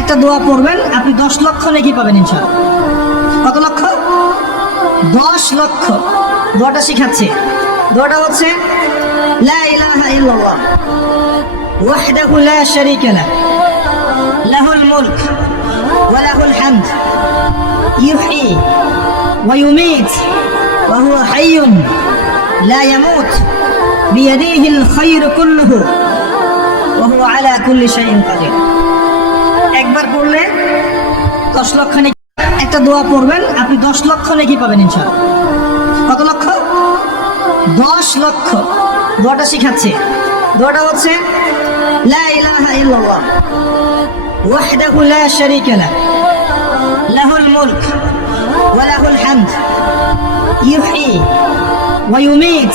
একটা দোয়া পড়বেন, আপনি 10 লক্ষ নেকি পাবেন ইনশাআল্লাহ। কত লক্ষ? 10 লক্ষ। দোয়াটা শিখাচ্ছে। দোয়াটা হচ্ছে লা ইলাহা ইল্লাল্লাহ ওয়াহদাহু লা শারীকা লাহ লাহুল মুলক ওয়া লাহুল হামদ ইউহয়ী ওয়া ইউমীত ওয়া হুয়া হাইয়্যুন লা ইয়ামুত বিয়াদিহিল খায়রু কুল্লুহু ওয়া হুয়া আলা কুল্লি শাইইন কাদির। একবার পড়লে 10 লক্ষ নেকি। একটা দোয়া পড়বেন, আপনি 10 লক্ষ নেকি পাবেন ইনশাআল্লাহ। কত লক্ষ? 10 লক্ষ। দোয়াটা শিখাচ্ছে। দোয়াটা হচ্ছে লা ইলাহা ইল্লাল্লাহ ওয়াহদাহু লা শারীকা লাহ লাহুল মুলক ওয়া লাহুল হামদ ইউহয়ী ওয়া ইউমীত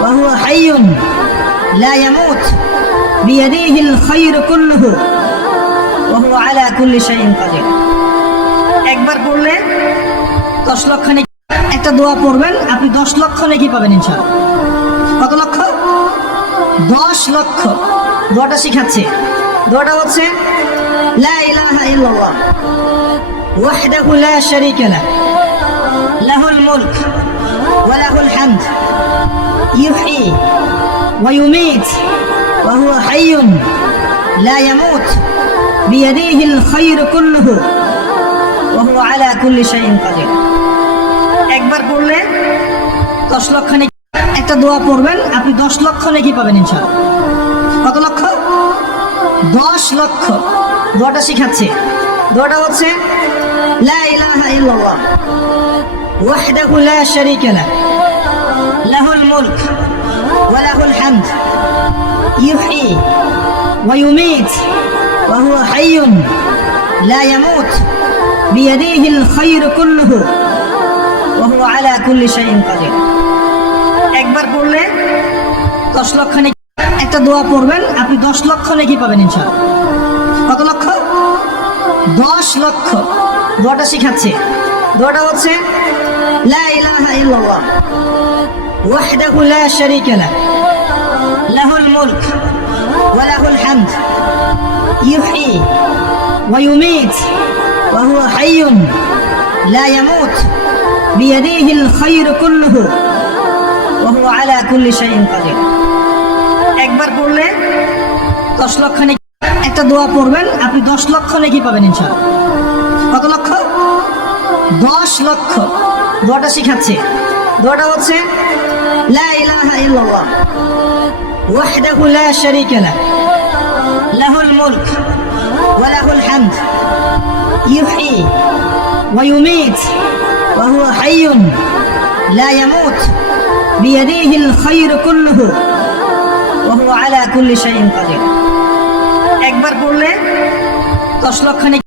ওয়া হুয়া হাইয়্যুন লা ইয়ামুত বিয়াদিহিল খায়রু কুল্লুহু ওয়া হুয়া আলা কুল্লি শাইইন কাদির। একবার পড়লে 10 লক্ষ নেকি। একটা দোয়া পড়বেন, আপনি 10 লক্ষ নেকি পাবেন ইনশাআল্লাহ। কত লক্ষ? 10 লক্ষ। দোয়াটা শিখাচ্ছে। দোয়াটা হচ্ছে লা ইলাহা ইল্লাল্লাহ ওয়াহদাহু লা শারীকা লাহ লাহুল মুলক ওয়া লাহুল হামদ ইউহয়ী ওয়া ইউমীত ওয়া হুয়া হাইয়্যুন লা ইয়ামুত বিয়াদিহিল খায়রু কুল্লুহু ওয়া হুয়া আলা কুল্লি শাইইন কাদির। একবার পড়লে 10 লক্ষ নেকি। একটা দোয়া পড়বেন, আপনি 10 লক্ষ নেকি পাবেন ইনশাআল্লাহ। কত লক্ষ? 10 লক্ষ। দোয়াটা শিখাচ্ছে। দোয়াটা হচ্ছে লা ইলাহা ইল্লাল্লাহ ওয়াহদাহু লা শারীকা লাহ লাহুল মুলক ওয়া লাহুল হামদ ইউহয়ী ওয়া ইউমীত ওয়া হুয়া হাইয়্যুন লা ইয়ামুত বিয়াদিহিল খায়রু কুল্লুহু ওয়া হুয়া আলা কুল্লি শাইইন কাদির। একবার পড়লে 10 লক্ষ নেকি। একটা দোয়া পড়বেন, আপনি 10 লক্ষ নেকি পাবেন ইনশাআল্লাহ। কত লক্ষ? 10 লক্ষ। দোয়াটা শিখাচ্ছে। দোয়াটা হচ্ছে লা ইলাহা ইল্লাল্লাহ ওয়াহদাহু লা শারীকা লাহ লাহুল মুলক ওয়া লাহুল হামদ ইউহয়ী ওয়া ইউমীত ওয়া হুয়া হাইয়্যুন লা ইয়ামুত বিয়াদিহিল খায়রু কুল্লুহু ওয়া হুয়া আলা কুল্লি শাইইন কাদির। একবার পড়লে 10 লক্ষ নেকি। একটা দোয়া পড়বেন, আপনি 10 লক্ষ নেকি পাবেন ইনশাআল্লাহ। কত লক্ষ? 10 লক্ষ। দোয়াটা শিখাচ্ছে। দোয়াটা হচ্ছে লা ইলাহা ইল্লাল্লাহ ওয়াহদাহু লা শারীকা লাহ লাহুল মুলক ওয়া লাহুল হামদ ইউহয়ী ওয়া ইউমীত ওয়া হুয়া হাইয়্যুন লা ইয়ামুত বিয়াদিহিল খায়রু কুল্লুহু ওয়া হুয়া আলা কুল্লি শাইইন কাদির। একবার পড়লে 10 লক্ষ নেকি।